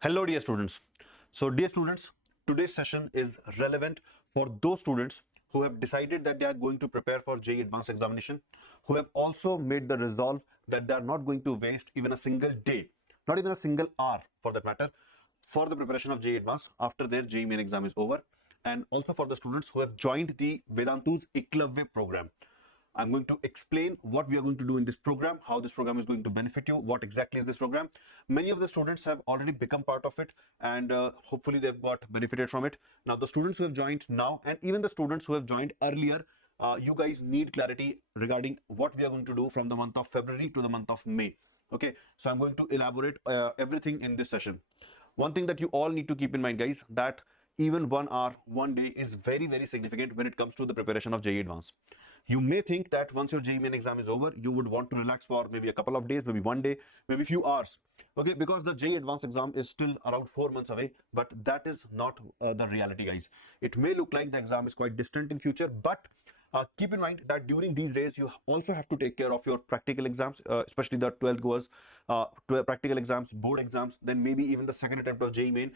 Hello, dear students. So, dear students, today's session is relevant for those students who have decided that they are going to prepare for JEE Advanced examination, who have also made the resolve that they are not going to waste even a single day, not even a single hour for that matter, for the preparation of JEE Advanced after their JEE Main exam is over, and also for the students who have joined the Vedantu's Eklavya program. I'm going to explain what we are going to do in this program, how this program is going to benefit you, what exactly is this program. Many of the students have already become part of it, and hopefully they've got benefited from it. Now, the students who have joined now, and even the students who have joined earlier, you guys need clarity regarding what we are going to do from the month of February to the month of May. Okay, so I'm going to elaborate everything in this session. One thing that you all need to keep in mind, guys, that even 1 hour, 1 day is very, very significant when it comes to the preparation of JEE Advanced. You may think that once your JEE Main exam is over, you would want to relax for maybe a couple of days, maybe 1 day, maybe a few hours. Okay, because the JEE Advanced exam is still around 4 months away, but that is not the reality, guys. It may look like the exam is quite distant in future, but keep in mind that during these days, you also have to take care of your practical exams, especially the 12th goers, practical exams, board exams, then maybe even the second attempt of JEE Main.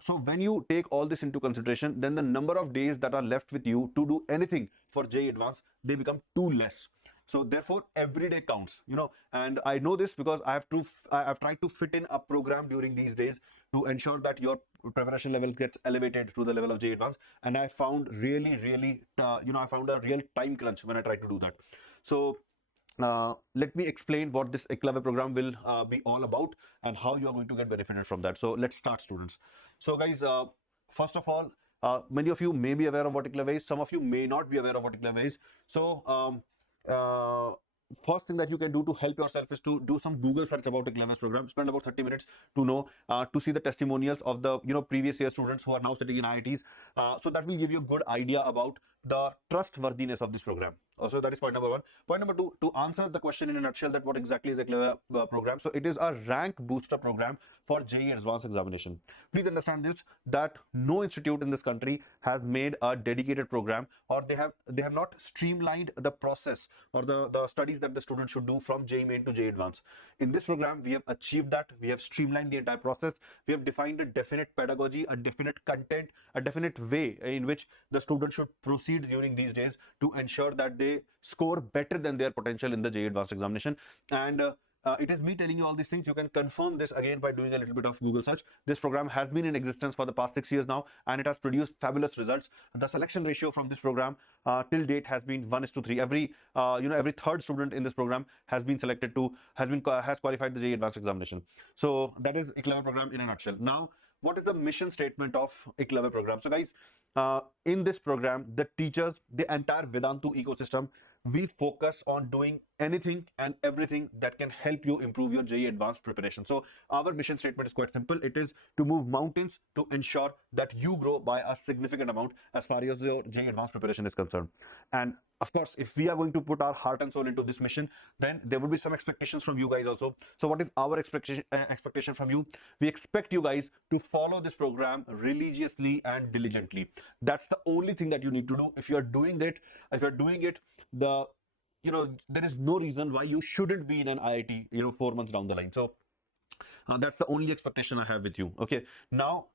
So when you take all this into consideration, then the number of days that are left with you to do anything for JEE Advanced, they become too less. So therefore, every day counts, and I know this because I've tried to fit in a program during these days to ensure that your preparation level gets elevated to the level of JEE Advanced, and I found really, I found a real time crunch when I tried to do that. So let me explain what this Eklavya program will be all about and how you are going to get benefited from that. So let's start, students. So guys, first of all, many of you may be aware of what Eklavya is. Some of you may not be aware of what Eklavya is. So uh, first thing that you can do to help yourself is to do some Google search about Eklavya's program. Spend about 30 minutes to know, to see the testimonials of the previous year students who are now sitting in IITs. So that will give you a good idea about the trustworthiness of this program. So that is point number one. Point number two, to answer the question in a nutshell, that what exactly is Eklavya program. So it is a rank booster program for JEE Advanced examination. Please understand this, that no institute in this country has made a dedicated program, or they have not streamlined the process or the studies that the student should do from JEE Main to JEE Advanced. In this program, we have achieved that. We have streamlined the entire process. We have defined a definite pedagogy, a definite content, a definite way in which the student should proceed during these days to ensure that they score better than their potential in the JEE Advanced examination. And it is me telling you all these things. You can confirm this again by doing a little bit of Google search. This program has been in existence for the past 6 years now, and it has produced fabulous results. The selection ratio from this program till date has been 1:3. Every third student in this program has been selected to has qualified the JEE Advanced examination. So that is Eklavya program in a nutshell. Now, what is the mission statement of Eklavya program? So guys, in this program, the teachers, the entire Vedantu ecosystem, we focus on doing anything and everything that can help you improve your JEE Advanced preparation. So our mission statement is quite simple. It is to move mountains to ensure that you grow by a significant amount as far as your JEE Advanced preparation is concerned. And of course, if we are going to put our heart and soul into this mission, then there would be some expectations from you guys also. So what is our expectation from you? We expect you guys to follow this program religiously and diligently. That's the only thing that you need to do. If you're doing it, there is no reason why you shouldn't be in an IIT 4 months down the line. So that's the only expectation I have with you. Okay, now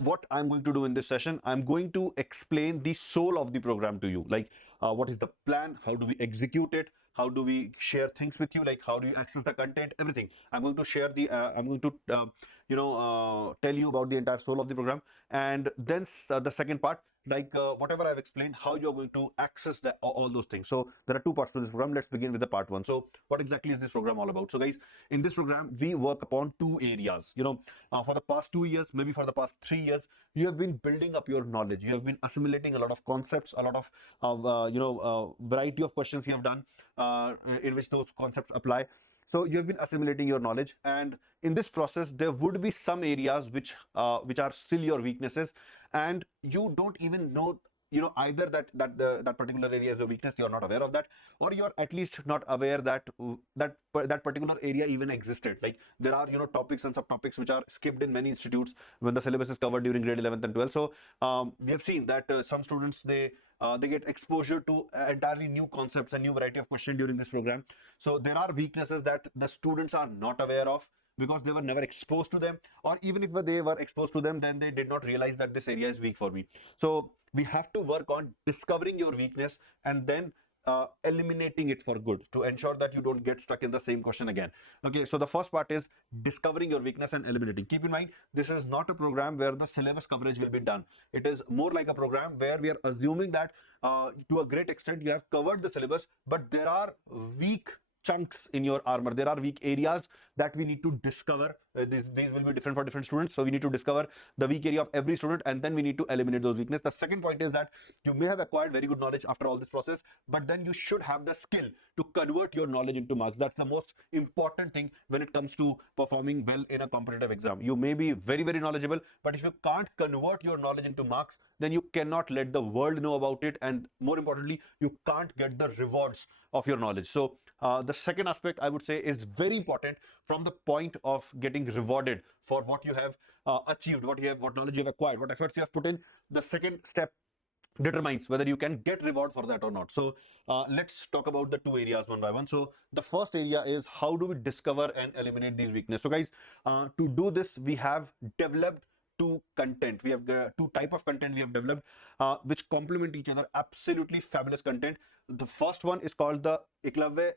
what I'm going to do in this session, I'm going to explain the soul of the program to you. Like, what is the plan? How do we execute it? How do we share things with you? Like, how do you access the content? Everything. I'm going to share I'm going to, tell you about the entire soul of the program. And then the second part, like whatever I've explained, how you're going to access all those things. So there are two parts to this program. Let's begin with the part one. So what exactly is this program all about? So guys, in this program, we work upon two areas. For the past 2 years, maybe for the past 3 years, you have been building up your knowledge. You have been assimilating a lot of concepts, a lot of variety of questions you have done in which those concepts apply. So you have been assimilating your knowledge, and in this process, there would be some areas which are still your weaknesses, and you don't even know, either that particular area is your weakness. You're not aware of that, or you're at least not aware that that particular area even existed. Like, there are topics and subtopics which are skipped in many institutes when the syllabus is covered during grade 11th and 12th. So we have seen that some students, they get exposure to entirely new concepts and new variety of questions during this program. So there are weaknesses that the students are not aware of, because they were never exposed to them, or even if they were exposed to them, then they did not realize that this area is weak for me. So we have to work on discovering your weakness and then eliminating it for good to ensure that you don't get stuck in the same question again. Okay, so the first part is discovering your weakness and eliminating. Keep in mind, this is not a program where the syllabus coverage will be done. It is more like a program where we are assuming that to a great extent you have covered the syllabus, but there are weak chunks in your armor. There are weak areas that we need to discover. These will be different for different students. So we need to discover the weak area of every student, and then we need to eliminate those weaknesses. The second point is that you may have acquired very good knowledge after all this process, but then you should have the skill to convert your knowledge into marks. That's the most important thing when it comes to performing well in a competitive exam. You may be very, very knowledgeable, but if you can't convert your knowledge into marks, then you cannot let the world know about it. And more importantly, you can't get the rewards of your knowledge. So the second aspect I would say is very important from the point of getting rewarded for what you have achieved, what knowledge you have acquired, what efforts you have put in. The second step determines whether you can get reward for that or not. So let's talk about the two areas one by one. So the first area is how do we discover and eliminate these weaknesses. So guys, to do this, we have developed two content. We have two type of content we have developed which complement each other. Absolutely fabulous content. The first one is called the Eklavya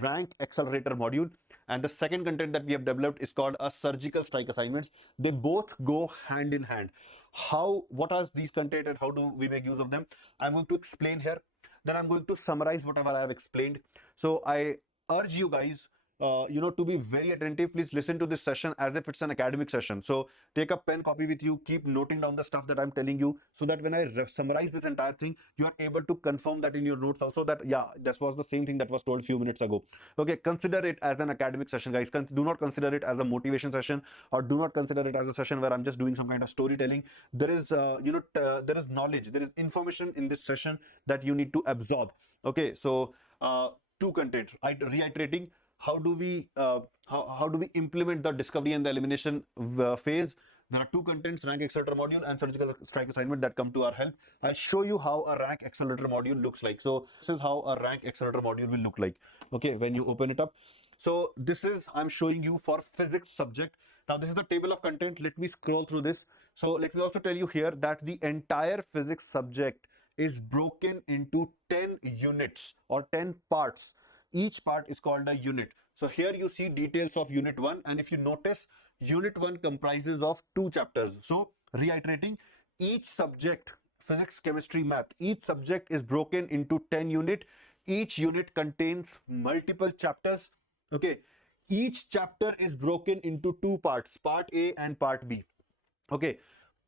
rank accelerator module, and the second content that we have developed is called a surgical strike assignments. They both go hand in hand. What are these content and how do we make use of them? I'm going to explain here, then I'm going to summarize whatever I have explained. So I urge you guys to be very attentive. Please listen to this session as if it's an academic session. So take a pen, copy with you, keep noting down the stuff that I'm telling you, so that when I summarize this entire thing, you are able to confirm that in your notes also, that yeah, this was the same thing that was told a few minutes ago. Okay, consider it as an academic session, guys. Do not consider it as a motivation session, or do not consider it as a session where I'm just doing some kind of storytelling. There is there is knowledge, there is information in this session that you need to absorb. Okay, so two content, reiterating, how do we implement the discovery and the elimination phase? There are two contents, rank accelerator module and surgical strike assignment, that come to our help. I'll show you how a rank accelerator module looks like. So this is how a rank accelerator module will look like. Okay, when you open it up. So this is, I'm showing you for physics subject. Now this is the table of content. Let me scroll through this. So let me also tell you here that the entire physics subject is broken into 10 units or 10 parts. Each part is called a unit. So here you see details of unit 1, and if you notice, unit 1 comprises of 2 chapters. So reiterating, each subject, physics, chemistry, math, each subject is broken into 10 units. Each unit contains multiple chapters. Okay, each chapter is broken into 2 parts, part A and part B. Okay,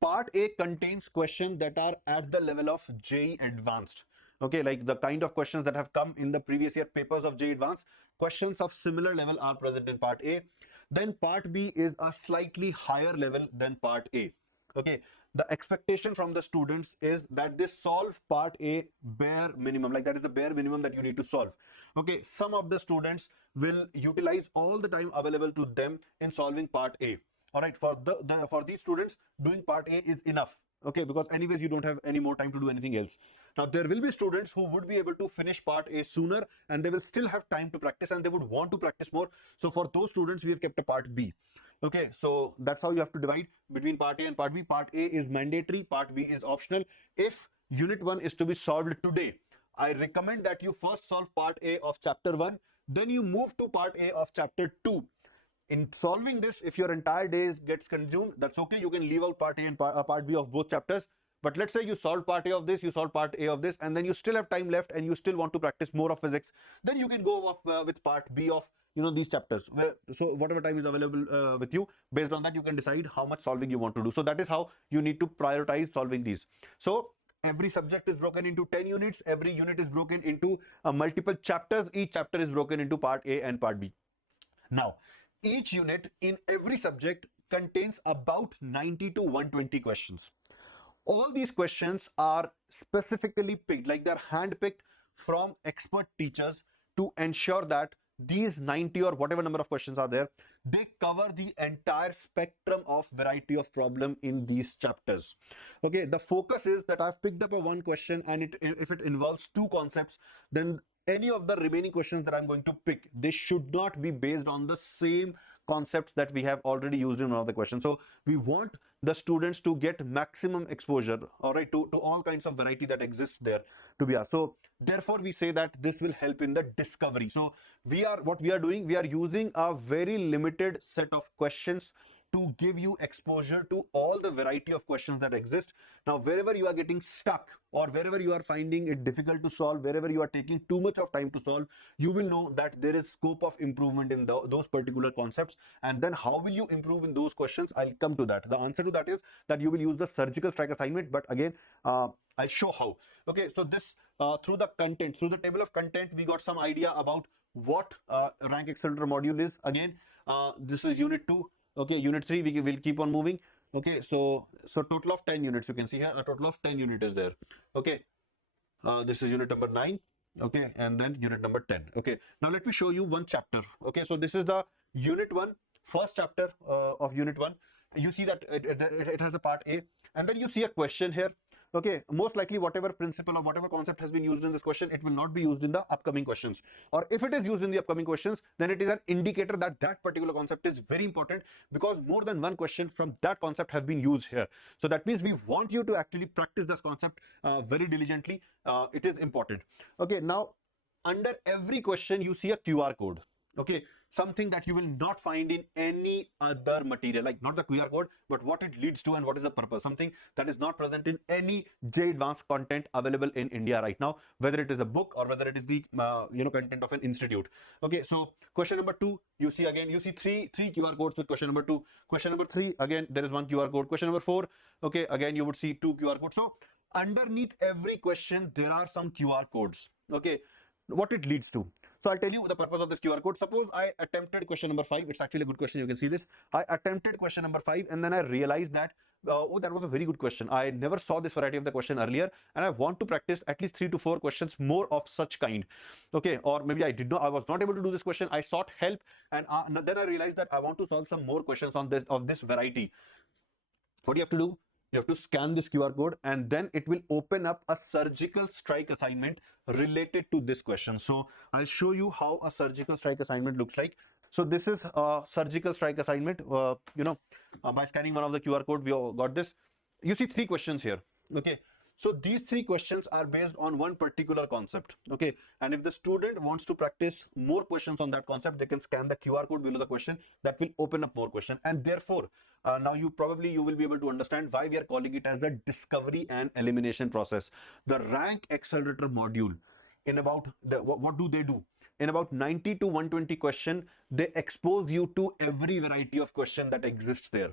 part A contains questions that are at the level of JEE Advanced. Okay, like the kind of questions that have come in the previous year papers of JEE Advanced. Questions of similar level are present in part A. Then part B is a slightly higher level than part A. Okay, the expectation from the students is that they solve part A bare minimum, like that is the bare minimum that you need to solve. Okay, some of the students will utilize all the time available to them in solving part A. All right, for these students, doing part A is enough. Okay, because anyways you don't have any more time to do anything else. Now there will be students who would be able to finish part A sooner, and they will still have time to practice, and they would want to practice more. So for those students, we have kept a part B. Okay, so that's how you have to divide between part A and part B. Part A is mandatory, part B is optional. If unit 1 is to be solved today, I recommend that you first solve part A of chapter 1, then you move to part A of chapter 2. In solving this, if your entire day gets consumed, that's okay. You can leave out part A and part B of both chapters. But let's say you solve part A of this, you solve part A of this, and then you still have time left and you still want to practice more of physics, then you can go off with part B of these chapters. So whatever time is available with you, based on that you can decide how much solving you want to do. So that is how you need to prioritize solving these. So every subject is broken into 10 units. Every unit is broken into multiple chapters. Each chapter is broken into part A and part B. Now, each unit in every subject contains about 90 to 120 questions. All these questions are specifically picked, like they're hand-picked from expert teachers to ensure that these 90 or whatever number of questions are there, they cover the entire spectrum of variety of problem in these chapters. Okay, the focus is that I've picked up a one question, and if it involves two concepts, then any of the remaining questions that I'm going to pick, they should not be based on the same concepts that we have already used in one of the questions. So we want the students to get maximum exposure, all right, to all kinds of variety that exists there to be asked. So therefore we say that this will help in the discovery. So what we are doing, we are using a very limited set of questions to give you exposure to all the variety of questions that exist. Now, wherever you are getting stuck or wherever you are finding it difficult to solve, wherever you are taking too much of time to solve, you will know that there is scope of improvement in those particular concepts. And then how will you improve in those questions? I'll come to that. The answer to that is that you will use the surgical strike assignment. But again, I'll show how. Okay, so this through the content, through the table of content, we got some idea about what rank accelerator module is. Again, this is unit 2. Okay, unit 3 we will keep on moving. Okay, so total of 10 units, you can see here a total of 10 unit is there. Okay, this is unit number 9. Okay, and then unit number 10. Okay, now let me show you one chapter. Okay, so this is the unit 1, first chapter of unit 1. You see that it has a part A, and then you see a question here. Okay, most likely whatever principle or whatever concept has been used in this question, it will not be used in the upcoming questions. Or if it is used in the upcoming questions, then it is an indicator that that particular concept is very important, because more than one question from that concept have been used here. So that means we want you to actually practice this concept very diligently. It is important. Okay, now under every question you see a QR code. Okay, something that you will not find in any other material, like not the QR code, but what it leads to and what is the purpose, something that is not present in any JEE Advanced content available in India right now, whether it is a book or whether it is the content of an institute. Okay, so question number 2, you see again, you see three QR codes with question number 2. Question number 3, again there is one QR code. Question number 4, okay, again you would see 2 QR codes. So underneath every question there are some QR codes. Okay, what it leads to. So I'll tell you the purpose of this QR code. Suppose I attempted question number 5. It's actually a good question. You can see this. I attempted question number 5 and then I realized that, oh, that was a very good question. I never saw this variety of the question earlier, and I want to practice at least 3 to 4 questions more of such kind. Okay, or maybe I was not able to do this question. I sought help, and then I realized that I want to solve some more questions on this variety. What do you have to do? You have to scan this QR code, and then it will open up a surgical strike assignment related to this question. So I'll show you how a surgical strike assignment looks like. So this is a surgical strike assignment. By scanning one of the QR code, we all got this. You see 3 questions here. Okay, so these 3 questions are based on one particular concept. Okay, and if the student wants to practice more questions on that concept, they can scan the QR code below the question. That will open up more question, and therefore now you will be able to understand why we are calling it as the discovery and elimination process. The rank accelerator module, in about what do they do? In about 90 to 120 question, they expose you to every variety of question that exists there.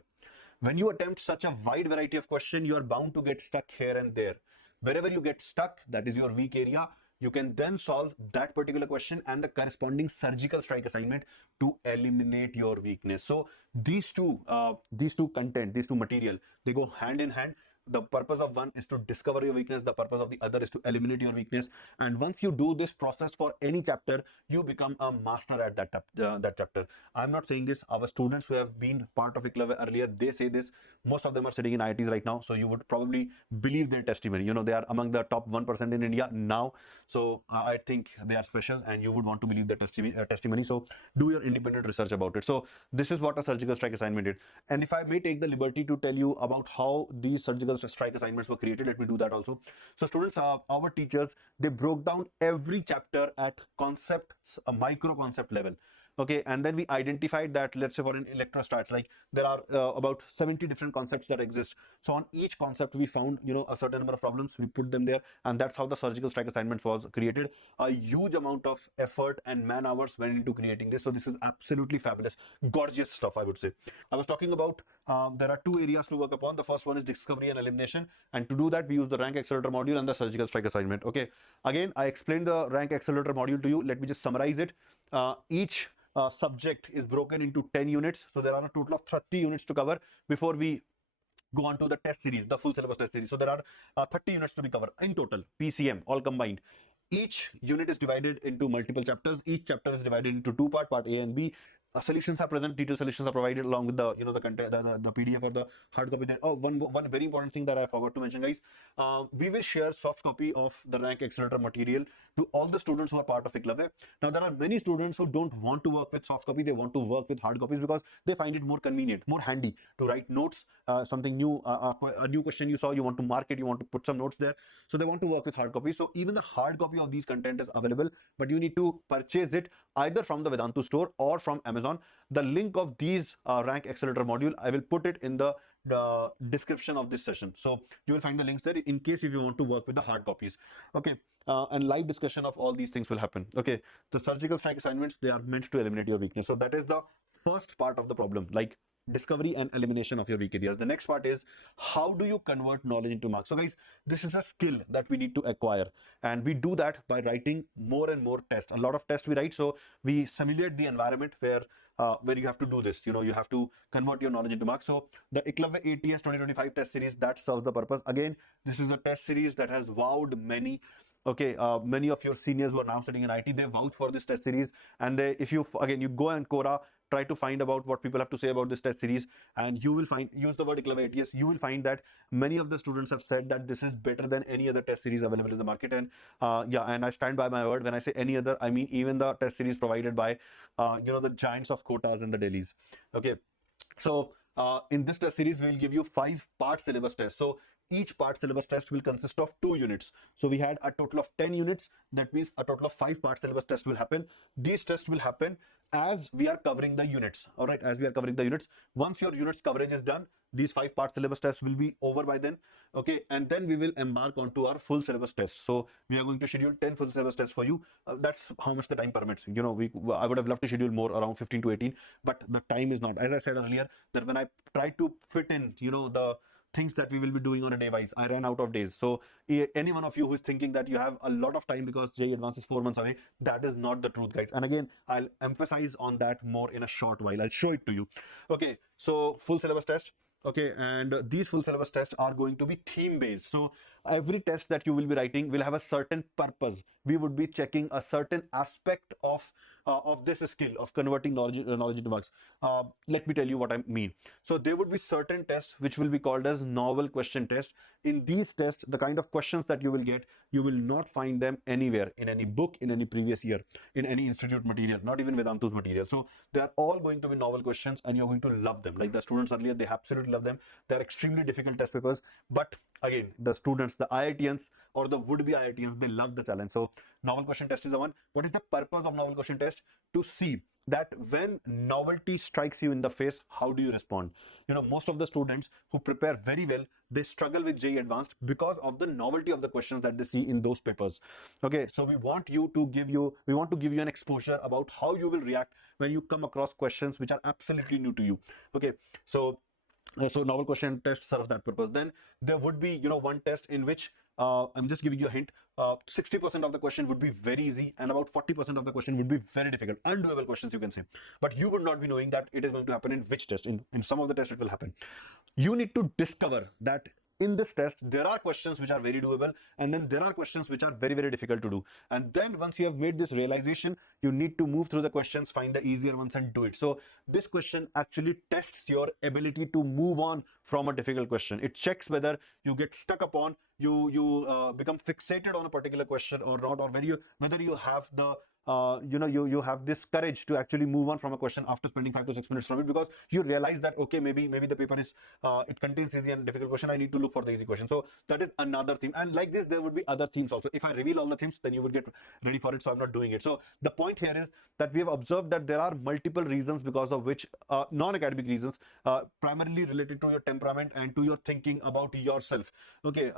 When you attempt such a wide variety of question, you are bound to get stuck here and there. Wherever you get stuck, that is your weak area, you can then solve that particular question and the corresponding surgical strike assignment to eliminate your weakness. So these two content, these two material, they go hand in hand. The purpose of one is to discover your weakness. The purpose of the other is to eliminate your weakness. And once you do this process for any chapter, you become a master at that chapter. I'm not saying this. Our students who have been part of Eklavya earlier, they say this. Most of them are sitting in IITs right now, so you would probably believe their testimony. You know, they are among the top 1% in India now. So I think they are special, and you would want to believe their testimony. So do your independent research about it. So this is what a surgical strike assignment is. And if I may take the liberty to tell you about how these surgical strike assignments were created, let me do that also. So students, our teachers, they broke down every chapter at concept, a micro concept level. Okay, and then we identified that, let's say for an electrostats, like there are about 70 different concepts that exist. So on each concept we found, a certain number of problems, we put them there, and that's how the surgical strike assignment was created. A huge amount of effort and man hours went into creating this. So this is absolutely fabulous, gorgeous stuff, I would say. I was talking about there are 2 areas to work upon. The first one is discovery and elimination, and to do that we use the rank accelerator module and the surgical strike assignment. Okay, again I explained the rank accelerator module to you. Let me just summarize it. Each subject is broken into 10 units. So there are a total of 30 units to cover before we go on to the test series, the full syllabus test series. So there are 30 units to be covered in total, PCM, all combined. Each unit is divided into multiple chapters. Each chapter is divided into 2 parts, part A and B. solutions are present, detailed solutions are provided along with the the content, the PDF or the hard copy. Then, oh, one very important thing that I forgot to mention, guys. We will share soft copy of the rank accelerator material to all the students who are part of Eklavya. Now, there are many students who don't want to work with soft copy; they want to work with hard copies because they find it more convenient, more handy to write notes. Something new, a new question you saw, you want to mark it, you want to put some notes there. So they want to work with hard copy. So even the hard copy of these content is available, but you need to purchase it either from the Vedantu store or from Amazon. The link of these rank accelerator module, I will put it in the description of this session. So you will find the links there in case if you want to work with the hard copies. Okay. And live discussion of all these things will happen. Okay. The surgical strike assignments, they are meant to eliminate your weakness. So that is the first part of the problem, like discovery and elimination of your weak areas. The next part is how do you convert knowledge into marks. So guys, this is a skill that we need to acquire, and we do that by writing more and more tests. A lot of tests we write, so we simulate the environment where you have to do this. You have to convert your knowledge into marks. So the Eklavya ATS 2025 test series, that serves the purpose. Again, this is a test series that has wowed many. Okay, many of your seniors who are now studying in IT, they vouch for this test series. And if you again, you go and Quora, try to find about what people have to say about this test series, and you will find, use the word Eklavya ATS, you will find that many of the students have said that this is better than any other test series available in the market. And yeah, and I stand by my word. When I say any other, I mean even the test series provided by the giants of quotas and the dailies. Okay, so in this test series, we will give you 5-part syllabus test. So each part syllabus test will consist of 2 units. So we had a total of 10 units. That means a total of 5-part syllabus test will happen. These tests will happen as we are covering the units. All right, as we are covering the units. Once your units coverage is done, these 5-part syllabus tests will be over by then. Okay, and then we will embark onto our full syllabus test. So we are going to schedule 10 full syllabus tests for you. That's how much the time permits. I would have loved to schedule more, around 15 to 18, but the time is not. As I said earlier, that when I try to fit in, the things that we will be doing on a day wise, I ran out of days. So any one of you who is thinking that you have a lot of time because JEE Advanced is 4 months away, that is not the truth, guys. And again, I'll emphasize on that more in a short while. I'll show it to you. Okay, so full syllabus test. Okay, and these full syllabus tests are going to be theme based. So every test that you will be writing will have a certain purpose. We would be checking a certain aspect of this skill of converting knowledge into marks. Let me tell you what I mean. So there would be certain tests which will be called as novel question test. In these tests, the kind of questions that you will get, you will not find them anywhere in any book, in any previous year, in any institute material, not even Vedantu's material. So they are all going to be novel questions, and you're going to love them. Like the students earlier, they absolutely love them. They're extremely difficult test papers, but again, the students, the IITians or the would-be IITians, they love the challenge. So novel question test is the one. What is the purpose of novel question test? To see that when novelty strikes you in the face, how do you respond? Most of the students who prepare very well, they struggle with JEE Advanced because of the novelty of the questions that they see in those papers. Okay, so we want to give you an exposure about how you will react when you come across questions which are absolutely new to you. Okay, so novel question test serves that purpose. Then there would be one test in which I'm just giving you a hint. 60% of the question would be very easy, and about 40% of the question would be very difficult, undoable questions, you can say. But you would not be knowing that it is going to happen in which test. In some of the tests it will happen. You need to discover that in this test there are questions which are very doable, and then there are questions which are very, very difficult to do. And then once you have made this realization, you need to move through the questions, find the easier ones and do it. So this question actually tests your ability to move on from a difficult question. It checks whether you get stuck upon, you become fixated on a particular question or not, or whether you have the you have this courage to actually move on from a question after spending 5 to 6 minutes from it, because you realize that okay, maybe the paper is it contains easy and difficult question. I need to look for the easy question. So that is another theme. And like this, there would be other themes also. If I reveal all the themes, then you would get ready for it. So I'm not doing it. So the point here is that we have observed that there are multiple reasons because of which non-academic reasons, primarily related to your temperament and to your thinking about yourself. Okay.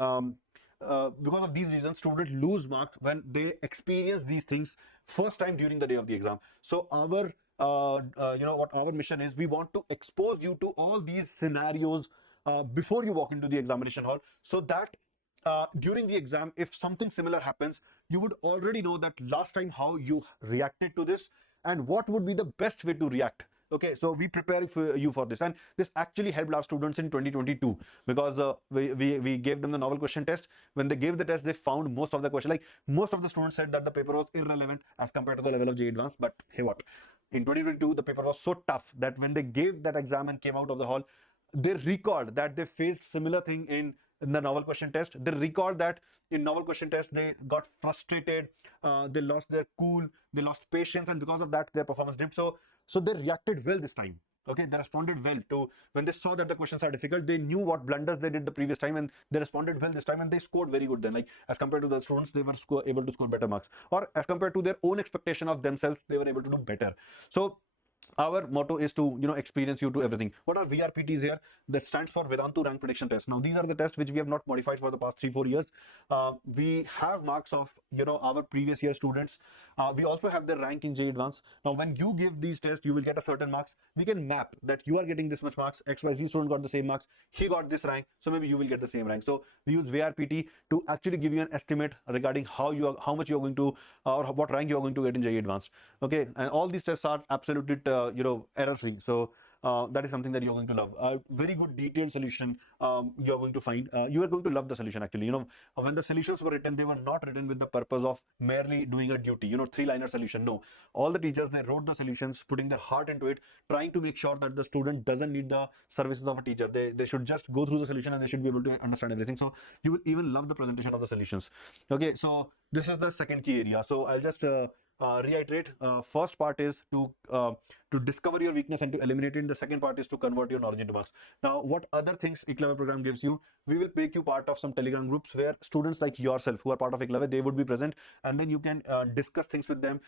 Because of these reasons, students lose marks when they experience these things first time during the day of the exam. So our what our mission is, we want to expose you to all these scenarios before you walk into the examination hall, so that during the exam, if something similar happens, you would already know that last time how you reacted to this and what would be the best way to react. Okay, so we prepare you for this, and this actually helped our students in 2022 because we gave them the novel question test. When they gave the test, they found most of the question, like most of the students said that the paper was irrelevant as compared to the level of JEE Advanced. But hey, what? In 2022, the paper was so tough that when they gave that exam and came out of the hall, they recalled that they faced similar thing in the novel question test. They recalled that in novel question test they got frustrated, they lost their cool, they lost patience, and because of that their performance dipped. So they reacted well this time. Okay, they responded well to when they saw that the questions are difficult. They knew what blunders they did the previous time, and they responded well this time, and they scored very good. Then, like as compared to the students, they were able to score better marks, or as compared to their own expectation of themselves, they were able to do better. So our motto is to experience you to everything. What are VRPTs here? That stands for Vedantu rank prediction test. Now these are the tests which we have not modified for the past 3-4 years. We have marks of our previous year students. We also have the rank in JEE Advanced. Now when you give these tests, you will get a certain marks. We can map that you are getting this much marks, XYZ student got the same marks, he got this rank, so maybe you will get the same rank. So we use VRPT to actually give you an estimate regarding how much you are going to or what rank you are going to get in JEE Advanced. Okay, and all these tests are absolutely error free. So that is something that you're going to love. A very good detailed solution you're going to find. You are going to love the solution actually. When the solutions were written, they were not written with the purpose of merely doing a duty, three-liner solution. No, all the teachers, they wrote the solutions, putting their heart into it, trying to make sure that the student doesn't need the services of a teacher. They should just go through the solution and they should be able to understand everything. So you will even love the presentation of the solutions. Okay, so this is the second key area. So I'll just reiterate. First part is to discover your weakness and to eliminate it. The second part is to convert your knowledge into marks. Now, what other things Eklavya program gives you? We will make you part of some Telegram groups where students like yourself who are part of Eklavya, they would be present, and then you can discuss things with them.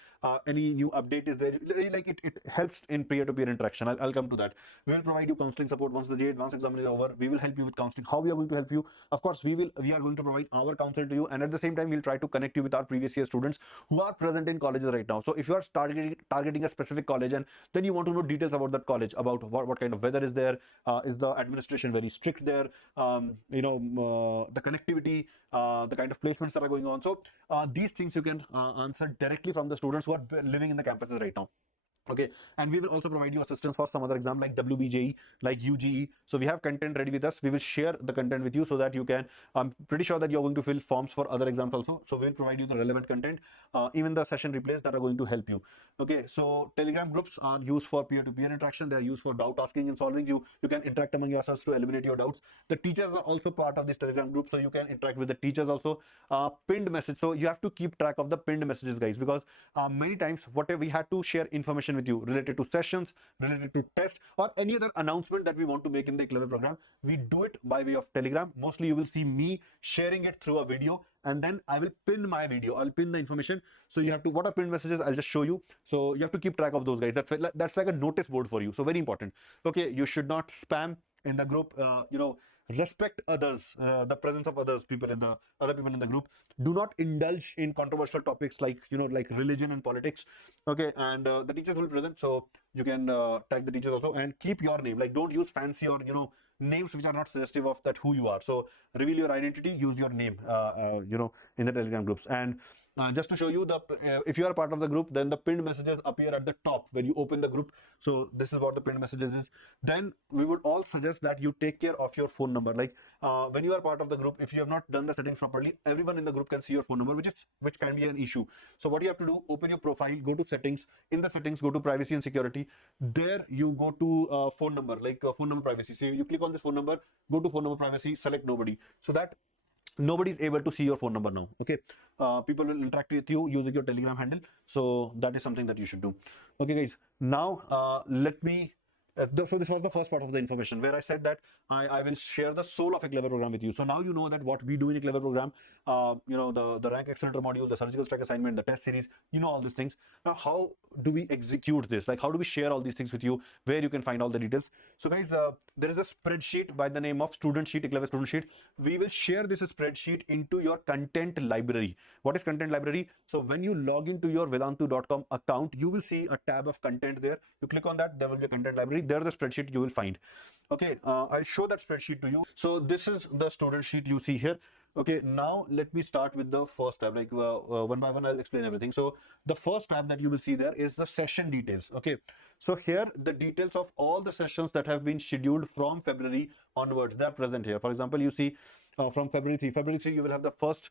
Any new update is there, like it helps in peer-to-peer interaction. I'll come to that. We will provide you counseling support once the JEE Advanced exam is over. We will help you with counseling. How we are going to help you? Of course, we are going to provide our counsel to you, and at the same time we'll try to connect you with our previous year students who are present in colleges right now. So if you are targeting a specific college and then you want to know details about that college, about what kind of weather is there, is the administration very strict there, the connectivity, the kind of placements that are going on. So these things you can answer directly from the students who are living in the campuses right now. Okay, and we will also provide you assistance for some other exam like WBJE, like UGE. So we have content ready with us. We will share the content with you so that you can, I'm pretty sure that you're going to fill forms for other exams also. So we'll provide you the relevant content, even the session replays that are going to help you. Okay, so Telegram groups are used for peer-to-peer interaction. They are used for doubt asking and solving. You can interact among yourselves to eliminate your doubts. The teachers are also part of this Telegram group, so you can interact with the teachers also. Pinned message. So you have to keep track of the pinned messages, guys, because many times whatever we had to share information with you related to sessions, related to test, or any other announcement that we want to make in the Eklavya program, we do it by way of Telegram. Mostly you will see me sharing it through a video, and then I will pin my video. I'll pin the information. So you have to, what are pinned messages? I'll just show you. So you have to keep track of those, guys. That's like a notice board for you. So very important. Okay, you should not spam in the group. Respect others, the presence of other people in the group. Do not indulge in controversial topics like like religion and politics. Okay, and the teachers will be present, so you can tag the teachers also, and keep your name. Like, don't use fancy or names which are not suggestive of that who you are. So reveal your identity, use your name in the Telegram groups. And just to show you, if you are part of the group, then the pinned messages appear at the top when you open the group. So this is what the pinned messages is. Then we would all suggest that you take care of your phone number. Like when you are part of the group, if you have not done the settings properly, everyone in the group can see your phone number, which can be an issue. So what you have to do, open your profile, go to settings. In the settings, go to privacy and security. There you go to phone number, like phone number privacy. So you click on this phone number, go to phone number privacy, select nobody, so that nobody is able to see your phone number now. Okay, people will interact with you using your Telegram handle. So that is something that you should do. Okay, guys, now let me so this was the first part of the information where I said that I will share the soul of Eklavya program with you. So now you know that what we do in Eklavya program, the rank accelerator module, the surgical strike assignment, the test series, all these things. Now, how do we execute this? Like, how do we share all these things with you, where you can find all the details? So guys, there is a spreadsheet by the name of student sheet, Eklavya student sheet. We will share this spreadsheet into your content library. What is content library? So when you log into your Vedantu.com account, you will see a tab of content there. You click on that, there will be a content library. There the spreadsheet you will find. Okay, I'll show that spreadsheet to you. So this is the student sheet you see here. Okay, now let me start with the first tab. Like one by one, I'll explain everything. So the first tab that you will see there is the session details. Okay, so here the details of all the sessions that have been scheduled from February onwards, they are present here. For example, you see from February 3. February 3, you will have the first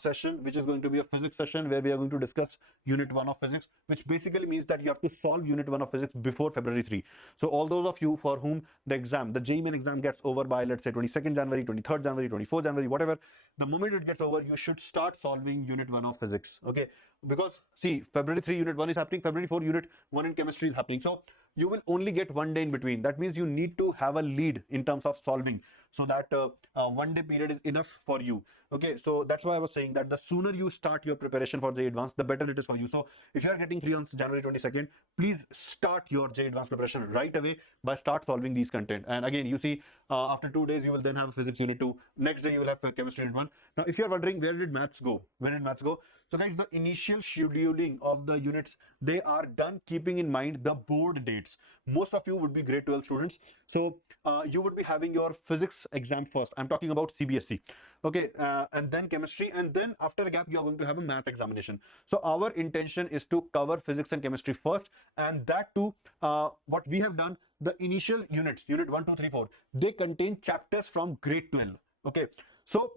session, which is going to be a physics session where we are going to discuss Unit 1 of physics, which basically means that you have to solve Unit 1 of physics before February 3. So all those of you for whom the JEE Main exam gets over by, let's say, 22nd January, 23rd January, 24th January, whatever, the moment it gets over, you should start solving Unit 1 of physics. Okay, because see, February 3 Unit 1 is happening, February 4 Unit 1 in chemistry is happening. So you will only get 1 day in between. That means you need to have a lead in terms of solving, so that 1 day period is enough for you. Okay, so that's why I was saying that the sooner you start your preparation for JEE Advanced, the better it is for you. So if you are getting free on January 22nd, please start your JEE Advanced preparation right away by start solving these content. And again, you see, after 2 days you will then have physics unit 2. Next day you will have chemistry unit 1. Now if you are wondering where did maths go, so guys, the initial scheduling of the units, they are done keeping in mind the board dates. Most of you would be grade 12 students, so you would be having your physics exam first. I'm talking about CBSE. Okay, and then chemistry, and then after a gap you are going to have a math examination. So our intention is to cover physics and chemistry first, and that too, what we have done, the initial units, unit 1, 2, 3, 4, they contain chapters from grade 12. Okay, so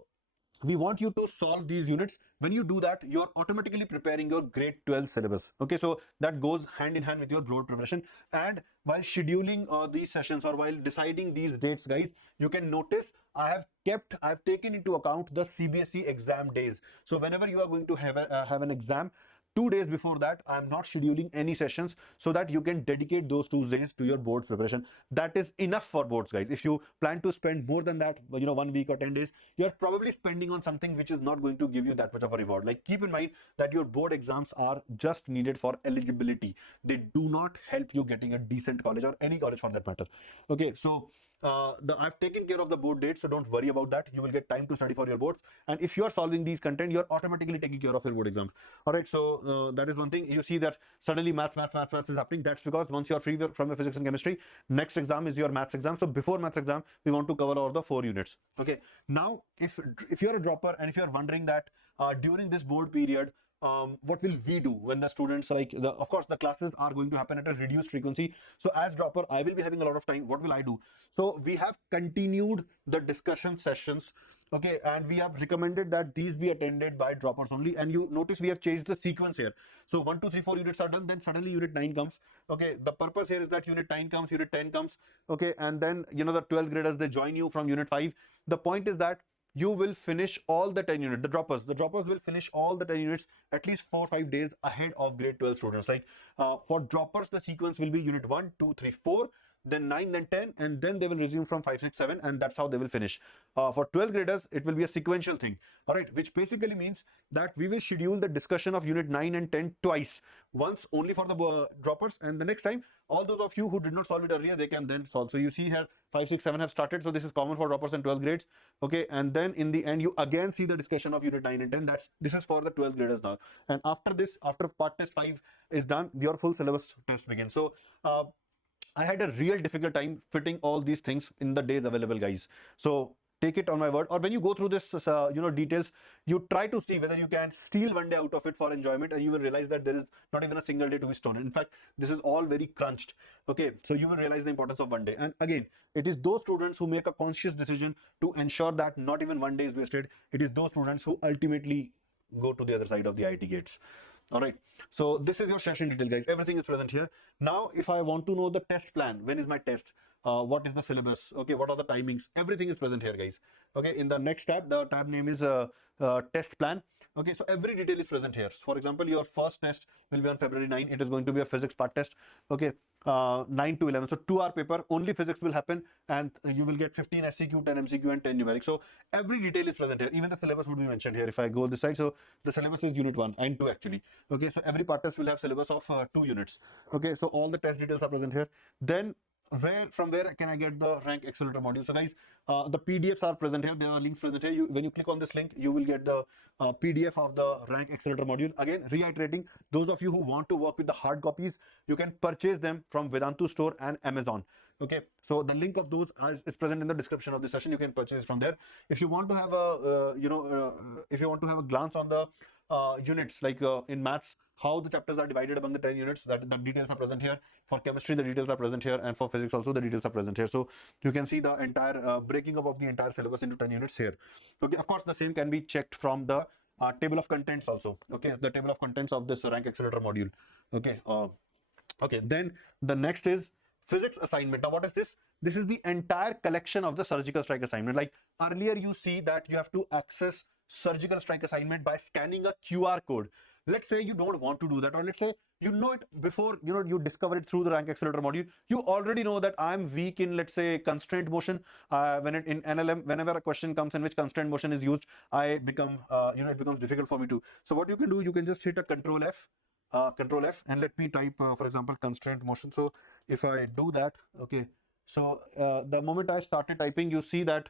we want you to solve these units. When you do that, you're automatically preparing your grade 12 syllabus. Okay, so that goes hand in hand with your broad preparation. And while scheduling these sessions, or while deciding these dates, guys, you can notice I've taken into account the CBSE exam days. So whenever you are going to have an exam, 2 days before that, I'm not scheduling any sessions, so that you can dedicate those 2 days to your board preparation. That is enough for boards, guys. If you plan to spend more than that, 1 week or 10 days, you're probably spending on something which is not going to give you that much of a reward. Like, keep in mind that your board exams are just needed for eligibility. They do not help you getting a decent college, or any college for that matter. Okay, so I've taken care of the board dates, so don't worry about that. You will get time to study for your boards, and if you are solving these content, you're automatically taking care of your board exams. All right, so that is one thing. You see that suddenly maths is happening. That's because once you're free from your physics and chemistry, next exam is your maths exam. So before maths exam, we want to cover all the 4 units. Okay, now if you're a dropper, and if you're wondering that during this board period, what will we do when the students, of course the classes are going to happen at a reduced frequency. So as dropper, I will be having a lot of time. What will I do? So we have continued the discussion sessions. Okay, and we have recommended that these be attended by droppers only. And you notice we have changed the sequence here. So 1, 2, 3, 4 units are done, then suddenly unit 9 comes. Okay, the purpose here is that unit 9 comes, unit 10 comes. Okay, and then the 12 graders, they join you from unit 5. The point is that you will finish all the 10 units. The droppers will finish all the 10 units at least 4 or 5 days ahead of grade 12 students. Like for droppers, the sequence will be unit 1, 2, 3, 4, then 9, then 10, and then they will resume from 5, 6, 7, and that's how they will finish. For 12 graders, it will be a sequential thing. All right, which basically means that we will schedule the discussion of unit 9 and 10 twice. Once only for the droppers, and the next time, all those of you who did not solve it earlier, they can then solve. So you see here, 5, 6, 7 have started. So this is common for droppers and 12 grades. Okay, and then in the end, you again see the discussion of unit 9 and 10. This is for the 12 graders now. And after this, after part test 5 is done, your full syllabus test begins. So I had a real difficult time fitting all these things in the days available, guys. So take it on my word. Or when you go through this, details, you try to see whether you can steal 1 day out of it for enjoyment, and you will realize that there is not even a single day to be stolen. In fact, this is all very crunched. Okay, so you will realize the importance of 1 day. And again, it is those students who make a conscious decision to ensure that not even 1 day is wasted. It is those students who ultimately go to the other side of the IIT gates. All right, so this is your session detail, guys. Everything is present here. Now, if I want to know the test plan, when is my test? What is the syllabus? Okay, what are the timings? Everything is present here, guys. Okay, in the next tab, the tab name is test plan. Okay, so every detail is present here. For example, your first test will be on February 9. It is going to be a physics part test. Okay, 9 to 11. So 2-hour paper, only physics will happen, and you will get 15 SCQ, 10 MCQ, and 10 numeric. So every detail is present here. Even the syllabus would be mentioned here. If I go this side, so the syllabus is unit 1 and 2 actually. Okay, so every part test will have syllabus of 2 units. Okay, so all the test details are present here. Then from where can I get the rank accelerator module? So guys, the PDFs are present here. There are links present here. When you click on this link, you will get the PDF of the rank accelerator module. Again, reiterating, those of you who want to work with the hard copies, you can purchase them from Vedantu store and Amazon. Okay, so the link of those is present in the description of the session. You can purchase from there. If you want to have a if you want to have a glance on the units, like in maths, how the chapters are divided among the 10 units, that the details are present here. For chemistry, the details are present here, and for physics also the details are present here. So you can see the entire breaking up of the entire syllabus into 10 units here. Okay, of course the same can be checked from the table of contents also. Okay, the table of contents of this rank accelerator module. Okay, okay, then the next is physics assignment. Now what is this? This is the entire collection of the surgical strike assignment. Like earlier you see that you have to access surgical strike assignment by scanning a QR code. Let's say you don't want to do that, or let's say you know it before, you discover it through the rank accelerator module. You already know that I'm weak in, let's say, constraint motion. In NLM, whenever a question comes in which constraint motion is used, I become it becomes difficult for me to. So what you can do, you can just hit a Control F, and let me type, for example, constraint motion. So if I do that, okay, so the moment I started typing, you see that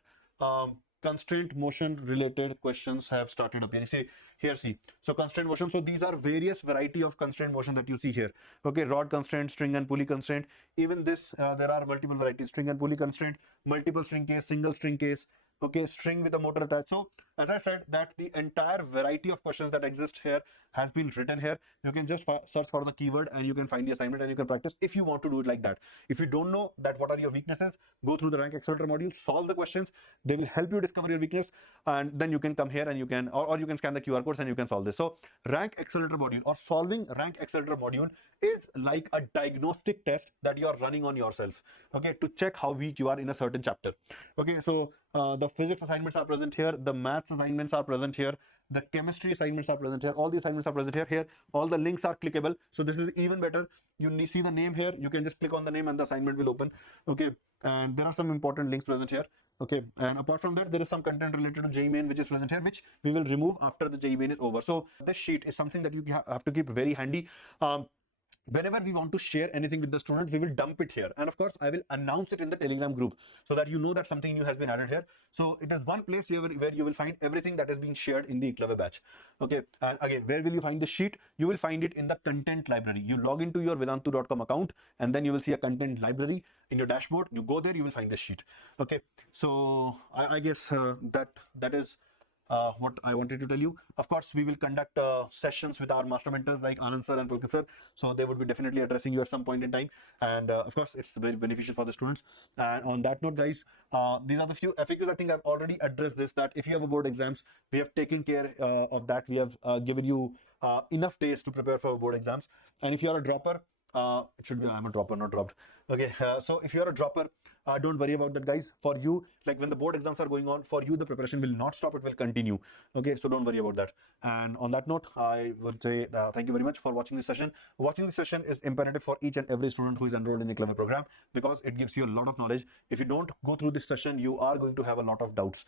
constraint motion related questions have started appearing. See here, see, so constraint motion, so these are various variety of constraint motion that you see here. Okay, rod constraint, string and pulley constraint. Even this, there are multiple varieties: string and pulley constraint, multiple string case, single string case, okay, string with a motor attached. So as I said, that the entire variety of questions that exist here has been written here. You can just search for the keyword and you can find the assignment and you can practice if you want to do it like that. If you don't know that what are your weaknesses, go through the rank accelerator module, solve the questions. They will help you discover your weakness, and then you can come here and you can, or you can scan the QR codes and you can solve this. So rank accelerator module, or solving rank accelerator module, is like a diagnostic test that you are running on yourself, okay, to check how weak you are in a certain chapter. Okay, so the physics assignments are present here, the maths assignments are present here, the chemistry assignments are present here, all the assignments are present here. All the links are clickable, so this is even better. You see the name here, you can just click on the name and the assignment will open. Okay, and there are some important links present here. Okay, and apart from that, there is some content related to JEE Main which is present here, which we will remove after the JEE Main is over. So this sheet is something that you have to keep very handy. Whenever we want to share anything with the students, we will dump it here, and of course I will announce it in the Telegram group so that you know that something new has been added here. So it is one place where you will find everything that is being shared in the Eklavya batch. Okay, and again, where will you find the sheet? You will find it in the content library. You log into your vedantu.com account and then you will see a content library in your dashboard. You go there, you will find the sheet. Okay, so I guess that is what I wanted to tell you. Of course, we will conduct sessions with our master mentors like Anand Sir and Vikas Sir. So they would be definitely addressing you at some point in time. And of course, it's very beneficial for the students. And on that note, guys, these are the few FAQs. I think I've already addressed this, that if you have a board exams, we have taken care of that. We have given you enough days to prepare for board exams. And if you are a dropper, it should be, I'm a dropper, not dropped. Okay, so if you're a dropper, don't worry about that, guys. For you, like when the board exams are going on, for you the preparation will not stop, it will continue. Okay, so don't worry about that. And on that note, I would say thank you very much for watching this session. Watching this session is imperative for each and every student who is enrolled in the Eklavya program, because it gives you a lot of knowledge. If you don't go through this session, you are going to have a lot of doubts,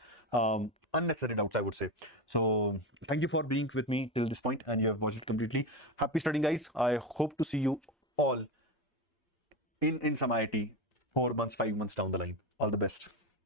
unnecessary doubts, I would say. So thank you for being with me till this point and you have watched it completely. Happy studying, guys. I hope to see you all in some IIT 4 months, 5 months down the line. All the best.